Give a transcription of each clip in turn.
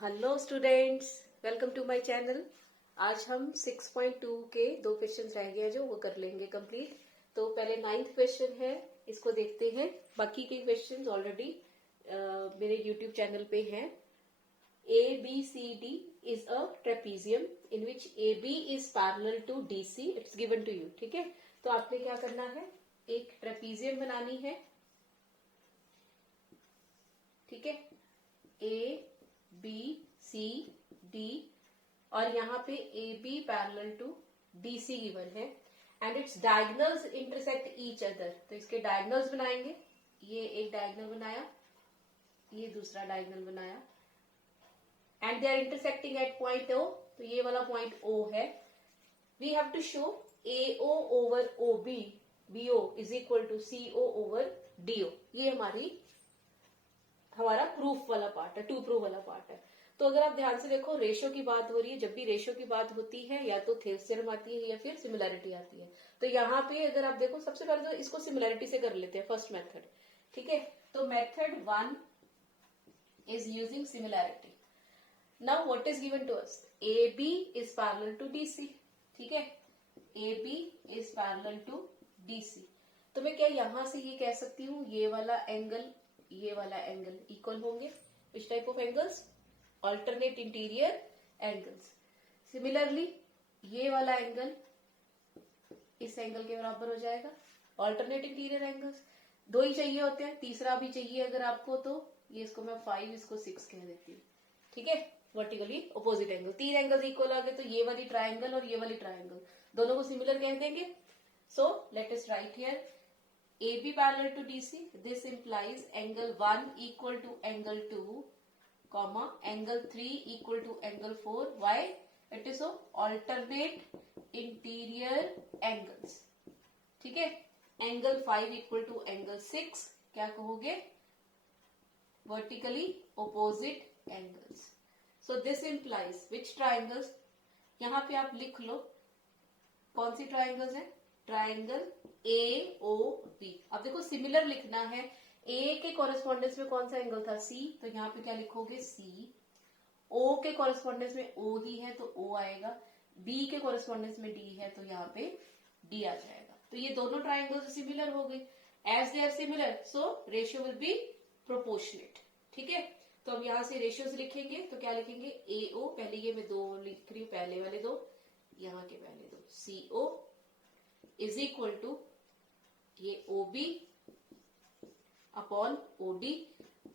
Hello students, welcome to my channel. आज हम 6.2 के दो क्वेश्चन रह गए हैं जो वो कर लेंगे कंप्लीट। तो पहले 9th क्वेश्चन है, इसको देखते हैं। बाकी के क्वेश्चंस ऑलरेडी मेरे यूट्यूब चैनल पे हैं। ABCD is a trapezium in which AB is parallel to DC. It's given to you. ठीक है, तो आपने क्या करना है, एक ट्रेपीजियम बनानी है। ठीक है, ABCD और यहाँ पे AB parallel to DC given है and its diagonals intersect each other. तो इसके डायगोनल्स बनाएंगे। ये एक डायगोनल बनाया, ये दूसरा डायगोनल बनाया and they are intersecting at point O। तो ये वाला पॉइंट O है। We have to show AO over OB BO is equal to CO over DO। ये हमारा प्रूफ वाला पार्ट है, टू प्रूफ वाला पार्ट है। तो अगर आप ध्यान से देखो, रेशो की बात हो रही है। जब भी रेशो की बात होती है या तो थेल्स थ्योरम आती है या फिर सिमिलैरिटी आती है। तो यहाँ पे अगर आप देखो, सबसे पहले तो इसको सिमिलैरिटी से कर लेते हैं, फर्स्ट मेथड। ठीक है, तो method 1 is using similarity. Now what is given to us, AB is parallel to DC। ठीक है, AB is parallel to DC। तो मैं क्या यहां से ये कह सकती हूँ, ये वाला एंगल इक्वल होंगे। Which type of angles? Alternate interior angles. Similarly ये वाला एंगल इस एंगल के बराबर हो जाएगा। ऑल्टरनेट इंटीरियर एंगल्स दो ही चाहिए होते हैं, तीसरा भी चाहिए अगर आपको, तो ये इसको मैं 5, इसको 6 कह देती हूँ। ठीक है, vertically opposite angle. 3 angle equal आ गए, तो ये वाली ट्राइंगल और ये वाली ट्राइंगल दोनों को सिमिलर कह देंगे। So let us right here AB parallel to DC. This implies angle 1 equal to angle 2, comma angle 3 equal to angle 4. Why? It is so alternate interior angles. ठीक है, angle 5 equal to angle 6 क्या कहोगे? Vertically opposite angles. So this implies which triangles? यहाँ पे आप लिख लो कौन सी triangles है। Triangle AOB। अब देखो सिमिलर लिखना है। A के कॉरेस्पॉन्डेंस में कौन सा एंगल था? C। तो यहाँ पे क्या लिखोगे? C। O के कॉरेस्पॉन्डेंस में O ही है तो O आएगा। B के कॉरेस्पॉन्डेंस में D है तो यहाँ पे D आ जाएगा। तो ये दोनों ट्राइंगल्स सिमिलर हो गए। As they are similar so ratio will be proportionate. ठीक है, तो अब यहाँ से रेशियोज लिखेंगे तो क्या लिखेंगे? AO, पहले ये मैं 2 लिख रही हूँ, पहले वाले 2, यहाँ के पहले 2, CO इज इक्वल टू ये OB अपॉन OD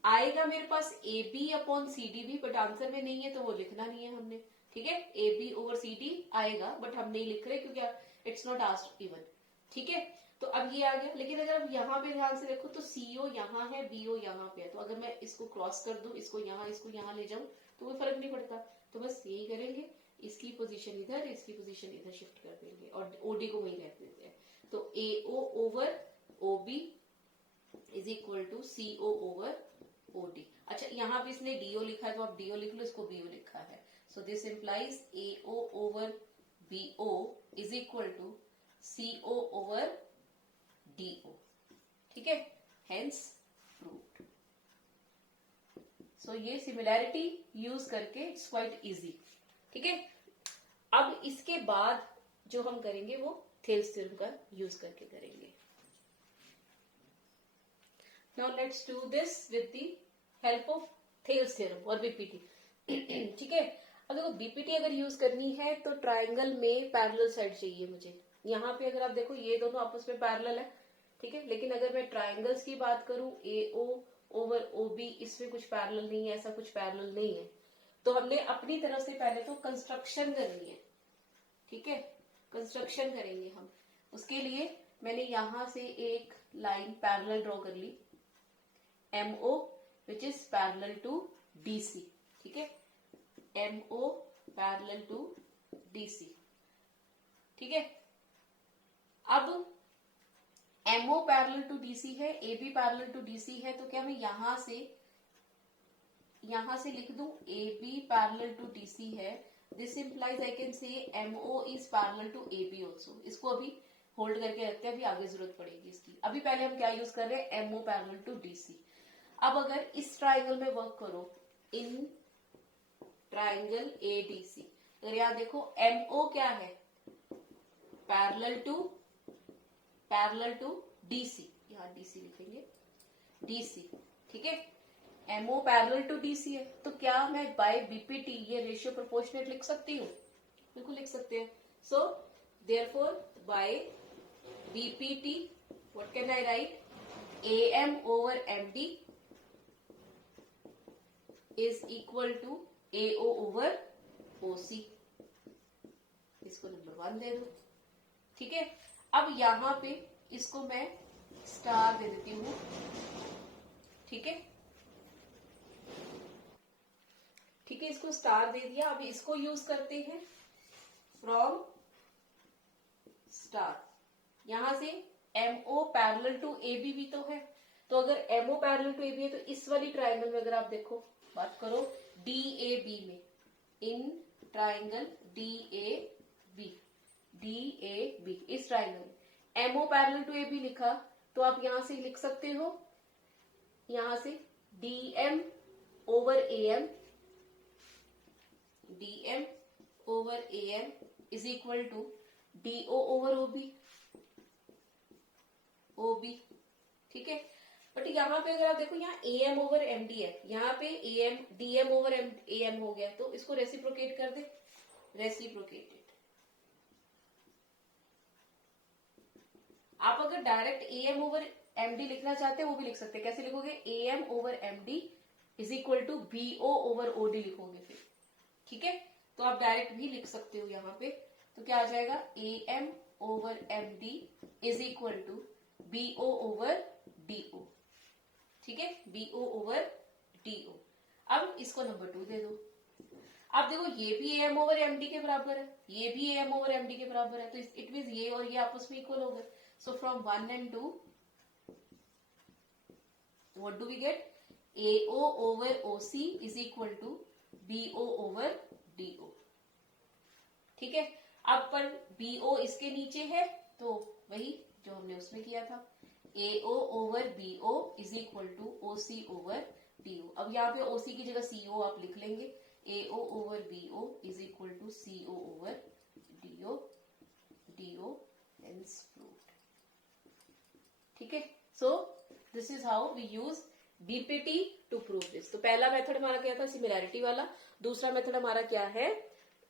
आएगा मेरे पास AB अपॉन CD भी, बट आंसर में नहीं है तो वो लिखना नहीं है हमने। ठीक है, AB ओवर CD आएगा बट हम नहीं लिख रहे क्योंकि इट्स नॉट आस्क्ड इवन। ठीक है, तो अब ये आ गया। लेकिन अगर अब यहाँ पे ध्यान से देखो तो CO यहाँ है, BO यहाँ पे है। तो अगर मैं इसको क्रॉस कर दूं, इसको यहाँ ले जाऊं तो कोई फर्क नहीं पड़ता। तो बस यही करेंगे, इसकी पोजीशन इधर, इसकी पोजीशन इधर शिफ्ट कर देंगे और OD को वहीं रहने देते हैं। तो AO over OB is equal to CO over OD। अच्छा, यहाँ पे इसने DO लिखा है तो आप DO लिख लो, इसको BO लिखा है। So this implies AO over BO is equal to CO over DO। ठीक है, हेंस प्रूव्ड। सो ये सिमिलैरिटी यूज करके इट्स क्वाइट इजी। ठीक है, अब इसके बाद जो हम करेंगे वो थेल्स थ्योरम का यूज करके करेंगे। Now let's do this with the help of Thales theorem और बीपीटी। ठीक है, अब देखो बीपीटी अगर यूज करनी है तो ट्राइंगल में पैरेलल साइड चाहिए मुझे। यहाँ पे अगर आप देखो ये दोनों आपस में पैरेलल है। ठीक है, लेकिन अगर मैं ट्राइंगल्स की बात करूं AO ओवर OB, इसमें कुछ पैरेलल नहीं है, ऐसा कुछ पैरेलल नहीं है। तो हमने अपनी तरफ से पहले तो कंस्ट्रक्शन करनी है। ठीक है, कंस्ट्रक्शन करेंगे हम। उसके लिए मैंने यहां से एक लाइन पैरेलल ड्रॉ कर ली, MO which is parallel to DC। ठीक है, MO पैरेलल टू DC। ठीक है, अब MO पैरेलल टू DC है, AB पैरेलल टू DC है, तो क्या मैं यहां से लिख दूं AB पैरेलल टू DC है। This implies I can say MO is parallel to AB also. इसको अभी होल्ड करके रखते हैं, अभी आगे जरूरत पड़ेगी इसकी। अभी पहले हम क्या यूज कर रहे हैं? MO parallel to DC। अब अगर इस ट्राइंगल में वर्क करो, इन ट्राइंगल एडीसी। अगर यहाँ देखो एमओ क्या है, पैरेलल टू डीसी, यहाँ डीसी लिखेंगे, डीसी, ठीक है। एमओ पैरेलल टू डीसी है, तो क्या मैं बाय बीपीटी ये रेशियो प्रोपोर्शनेट लिख सकती हूँ? बिल्कुल लिख सकते हैं। So therefore by BPT what can I write, AM over MD is equal to AO over OC. इसको नंबर 1 दे दो, ठीक है। अब यहां पे इसको मैं स्टार दे देती हूं, ठीक है, ठीक है, इसको स्टार दे दिया। अब इसको यूज करते हैं फ्रॉम स्टार। यहां से एमओ पैरेलल टू एबी भी तो है, तो अगर एमओ पैरेलल टू एबी है तो इस वाली ट्राइंगल में अगर आप देखो, बात करो डीएबी में, इन ट्राइंगल डीएबी, इस ट्राइंगल में एमओ पैरेलल टू एबी लिखा, तो आप यहां से लिख सकते हो, यहां से DM over AM, DM over AM is equal to DO over OB, ठीक है। बट यहाँ पे अगर आप देखो, यहाँ एएम ओवर एमडी है, यहाँ पे एएम डीएम ओवर एएम हो गया, तो इसको रेसिप्रोकेट कर दे, रेसिप्रोकेटेड। आप अगर डायरेक्ट एएम ओवर एमडी लिखना चाहते हैं वो भी लिख सकते हैं। कैसे लिखोगे, AM over MD is equal to BO over OD लिखोगे फिर, ठीक है। तो आप डायरेक्ट भी लिख सकते हो यहाँ पे, तो क्या आ जाएगा, AM over MD is equal to BO over DO, ठीक है, बीओ ओवर डीओ। अब इसको नंबर 2 दे दो। अब देखो ये भी एएम ओवर एमडी के बराबर है, ये भी एएम ओवर एमडी के बराबर है, तो इट मींस ये और ये आपस में इक्वल हो गए। So from 1 and 2 what do we get, AO over OC is equal to BO over DO, ठीक है। अब पर BO इसके नीचे है, तो वही जो हमने उसमें किया था, AO over BO is equal to OC over DO। अब यहाँ पे OC की जगह CO आप लिख लेंगे, AO over BO is equal to CO over DO hence proved, ठीक है। So this is how we use BPT to prove this. तो पहला मेथड हमारा क्या था, सिमिलैरिटी वाला। दूसरा मेथड हमारा क्या है,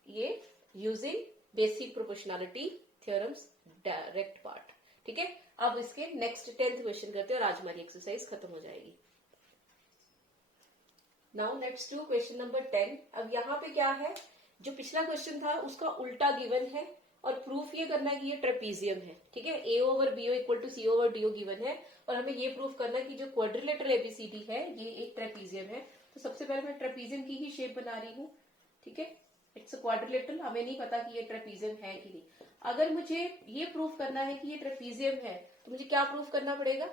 ये using basic proportionality theorems direct part, ठीक है। अब इसके नेक्स्ट 10th क्वेश्चन करते हैं और आज हमारी एक्सरसाइज खत्म हो जाएगी। Now let's do question number 10। अब यहाँ पे क्या है, जो पिछला क्वेश्चन था उसका उल्टा गिवन है और प्रूफ ये करना है कि ये ट्रेपीजियम है, ठीक है। A over BO equal to C over DO given है और हमें ये प्रूफ करना है कि जो क्वाड्रिलेटरल एबीसीडी है ये एक ट्रेपीजियम है। तो सबसे पहले मैं ट्रेपीजियम की ही शेप बना रही हूँ, ठीक है। इट्स अ क्वाड्रिलेटरल, हमें नहीं पता कि ये ट्रेपीजियम है कि नहीं। अगर मुझे ये प्रूफ करना है कि ये ट्रेपीजियम है तो मुझे क्या प्रूफ करना पड़ेगा,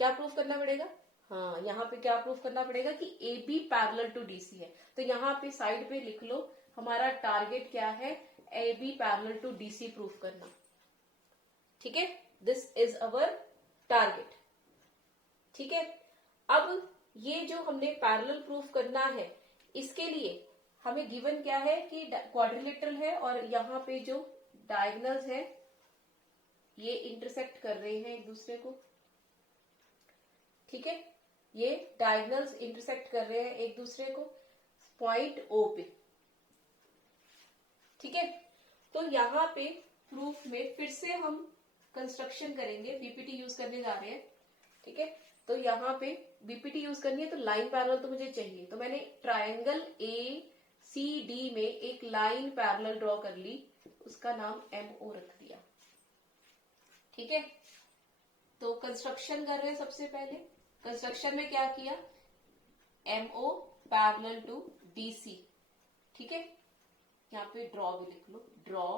क्या प्रूफ करना पड़ेगा, हाँ यहाँ पे क्या प्रूफ करना पड़ेगा कि A B parallel to DC है। तो यहाँ पे साइड पे लिख लो, हमारा टारगेट क्या है, A B parallel to DC proof करना, ठीक है। दिस इज अवर टारगेट, ठीक है। अब ये जो हमने पैरेलल प्रूफ करना है, इसके लिए हमें गिवन क्या है कि क्वाड्रिलेटरल है और यहाँ पे जो डायगोनल्स है ये इंटरसेक्ट कर रहे हैं एक दूसरे को, ठीक है। ये डायगोनल्स इंटरसेक्ट कर रहे हैं एक दूसरे को पॉइंट ओ पे, ठीक है। तो यहाँ पे प्रूफ में फिर से हम कंस्ट्रक्शन करेंगे, बीपीटी यूज करने जा रहे हैं, ठीक है। तो यहाँ पे बीपीटी यूज करनी है तो लाइन पैरेलल तो मुझे चाहिए, तो मैंने ट्रायंगल ए सी डी में एक लाइन पैरेलल ड्रॉ कर ली, उसका नाम एमओ रख दिया, ठीक है। तो कंस्ट्रक्शन कर रहे हैं, सबसे पहले कंस्ट्रक्शन में क्या किया, एमओ पैरेलल टू डीसी, ठीक है। यहाँ पे ड्रॉ भी लिख लो, draw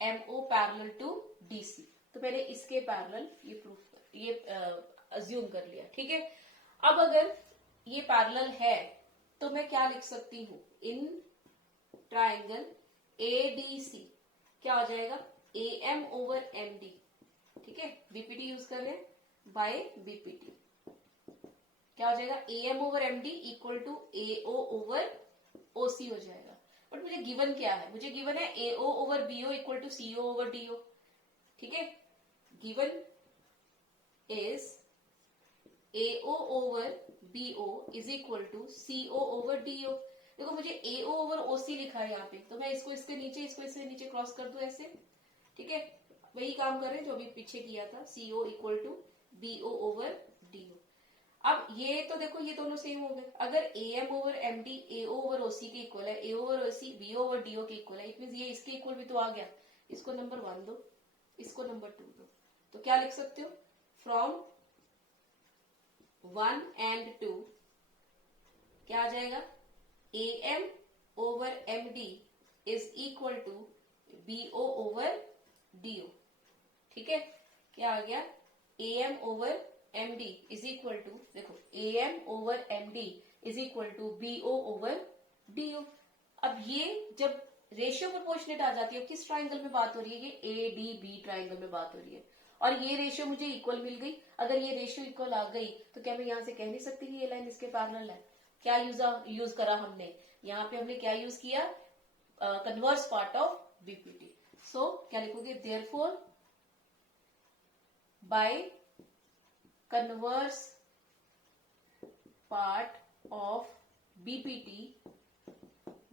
MO parallel to DC. तो मैंने इसके पैरेलल ये प्रूफ ये अज्यूम कर लिया, ठीक है। अब अगर ये पैरेलल है तो मैं क्या लिख सकती हूं, इन ट्राइंगल एडीसी क्या हो जाएगा, एएम ओवर एमडी, ठीक है। बीपीटी यूज कर रहे हैं, बाय बीपीटी क्या हो जाएगा, AM over MD equal to AO over OC हो जाएगा। बट मुझे गिवन क्या है, मुझे गिवन है AO over BO equal to CO over DO. ठीक है, given is AO over BO is equal to CO over DO. देखो मुझे एओ ओवर ओसी लिखा है यहाँ पे, तो मैं इसको इसके नीचे, इसको इसके नीचे क्रॉस कर दूं ऐसे। ठीक है, वही काम कर रहे हैं जो अभी पीछे किया था, CO equal to BO over DO. अब ये तो देखो ये दोनों सेम हो गए। अगर A M over M D AO over OC के इक्वल है, A over OC BO over DO के इक्वल है, इट मीन ये इसके इक्वल भी तो आ गया। इसको नंबर 1 दो, इसको नंबर 2 दो, तो क्या लिख सकते हो, फ्रॉम 1 and 2 क्या आ जाएगा, A M over M D is equal to BO over DO. ठीक है, क्या आ गया, A M over M D is equal to, देखो A M over M D is equal to BO over DO. अब ये जब रेशियो प्रोपोर्शनेट आ जाती है, किस ट्राइंगल में बात हो रही है, ये ए डी बी ट्राइंगल में बात हो रही है, और ये रेशियो मुझे इक्वल मिल गई। अगर ये रेशियो इक्वल आ गई तो क्या मैं यहाँ से कह नहीं सकती कि ये लाइन इसके पैरेलल है। क्या यूज करा हमने यहाँ पे, हमने क्या यूज किया, कन्वर्स पार्ट ऑफ बीपीटी। सो क्या लिखोगे, therefore by converse part of BPT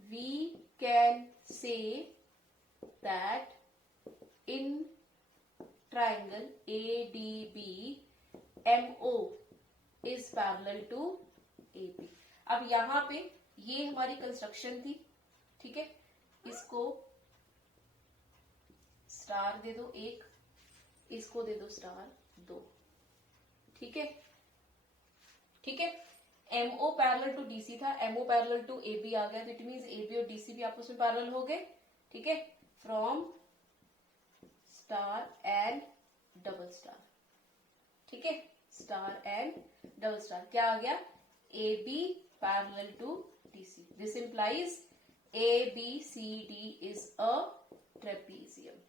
we can say that in triangle ADB MO is parallel to AB। अब यहां पे ये हमारी कंस्ट्रक्शन थी। ठीक है, इसको स्टार दे दो 1, इसको दे दो स्टार 2। ठीक है, ठीक है, MO पैरेलल टू DC था, MO पैरेलल टू AB आ गया, तो इट मींस AB और DC भी आपस में पैरेलल हो गए। ठीक है, from star and double star. ठीक है, स्टार एंड डबल स्टार क्या आ गया, AB parallel to DC। This implies ABCD is a trapezium.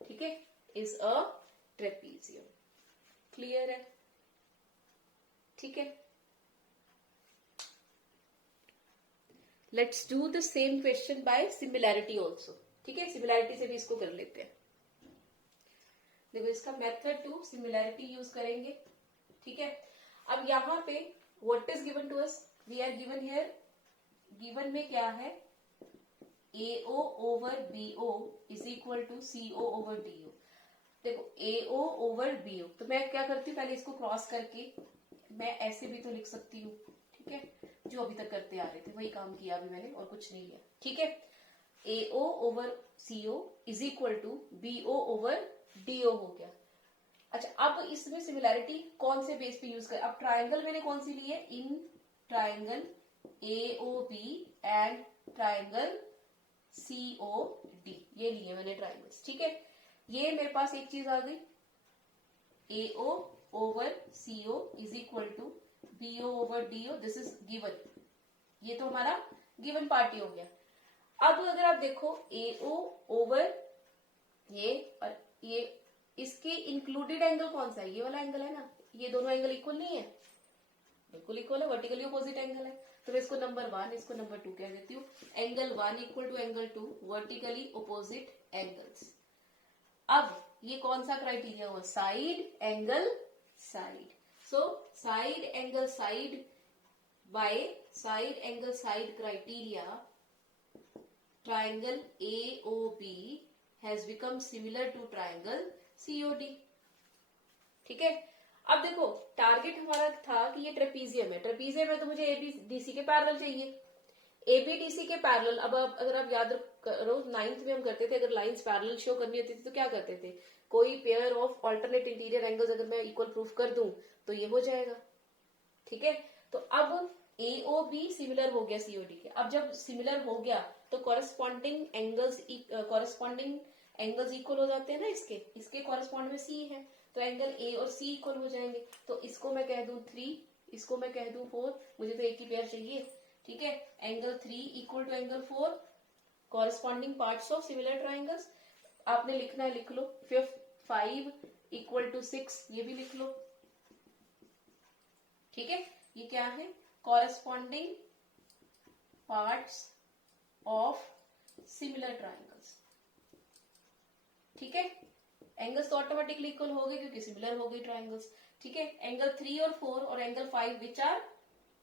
ठीक है, इज अ ट्रेपीजियम। क्लियर है? ठीक है, let's do the same question by similarity also. ठीक है, सिमिलैरिटी से भी इसको कर लेते हैं। देखो इसका मेथड टू सिमिलैरिटी यूज करेंगे। ठीक है, अब यहां पे what is given to us, we are given here, given में क्या है, AO over BO is equal to CO over DO। देखो AO ओवर BO, तो मैं क्या करती हूँ, पहले इसको क्रॉस करके मैं ऐसे भी तो लिख सकती हूँ। ठीक है, जो अभी तक करते आ रहे थे वही काम किया अभी मैंने, और कुछ नहीं है। ठीक है, AO over CO is equal to BO over DO हो गया। अच्छा, अब इसमें सिमिलैरिटी कौन से बेस पे यूज कर, अब ट्राइंगल मैंने कौन सी ली है, in triangle AOB and triangle COD, ये लिए मैंने ट्राइंगल्स। ठीक है, ये मेरे पास एक चीज आ गई, AO over CO is equal to BO over DO, this is given. ये तो हमारा गिवन पार्टी हो गया। अब अगर आप देखो AO ओवर ये और ये, इसके इंक्लूडेड एंगल कौन सा है, ये वाला एंगल है ना, ये दोनों एंगल इक्वल नहीं है, बिल्कुल इक्वल है, वर्टिकली अपोजिट एंगल है। तो मैं इसको नंबर 1 इसको नंबर 2 कह देती हूँ। Angle 1 equal to angle 2, vertically opposite angles. अब ये कौन सा क्राइटेरिया हुआ, side angle side. So side angle side by side angle side criteria, triangle AOB has become similar to triangle COD। ठीक है, अब देखो टारगेट हमारा था कि ये ट्रेपीजियम है, ट्रेपीजियम है तो मुझे ABDC के पैरेलल चाहिए, ABDC के पैरेलल। अब अगर आप याद करो 9th में हम करते थे, अगर लाइंस पैरेलल शो करनी होती थी तो क्या करते थे, कोई pair of alternate interior angles अगर मैं इक्वल प्रूफ कर दूं तो ये हो जाएगा। ठीक है, तो अब AOB सिमिलर हो गया COD के। अब जब सिमिलर हो गया तो कॉरेस्पॉन्डिंग एंगल्स इक्वल हो जाते हैं ना, इसके कॉरेस्पॉन्ड में C है, तो एंगल A और C इक्वल हो जाएंगे। तो इसको मैं कह दूं 3, इसको मैं कह दूं 4, मुझे तो एक ही पेयर चाहिए। ठीक है, angle 3 equal to angle 4, corresponding parts of similar triangles. आपने लिखना है लिख लो, 5 इक्वल टू 6 ये भी लिख लो। ठीक है, ये क्या है, corresponding parts of similar triangles. ठीक है, एंगल्स तो ऑटोमेटिकली इक्वल हो गए क्योंकि सिमिलर हो गई ट्राइंगल्स। ठीक है, एंगल 3 और 4 और एंगल 5 विच आर,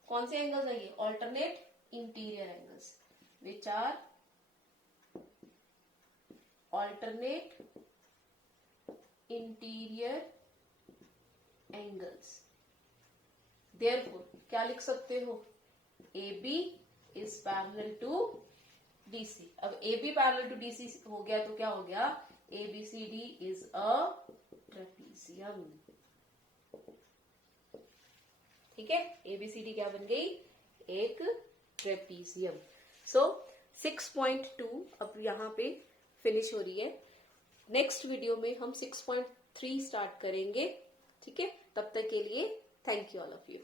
कौन से एंगल्स है ये? Alternate interior angles, which are alternate interior angles. Therefore क्या लिख सकते हो? AB is parallel to DC। अब AB पैरेलल टू DC हो गया तो क्या हो गया? ABCD is a trapezium. ठीक है, ABCD क्या बन गई? एक ट्रेपीजियम। सो 6.2 अब यहाँ पे फिनिश हो रही है। नेक्स्ट वीडियो में हम 6.3 स्टार्ट करेंगे। ठीक है, तब तक के लिए thank you all of you.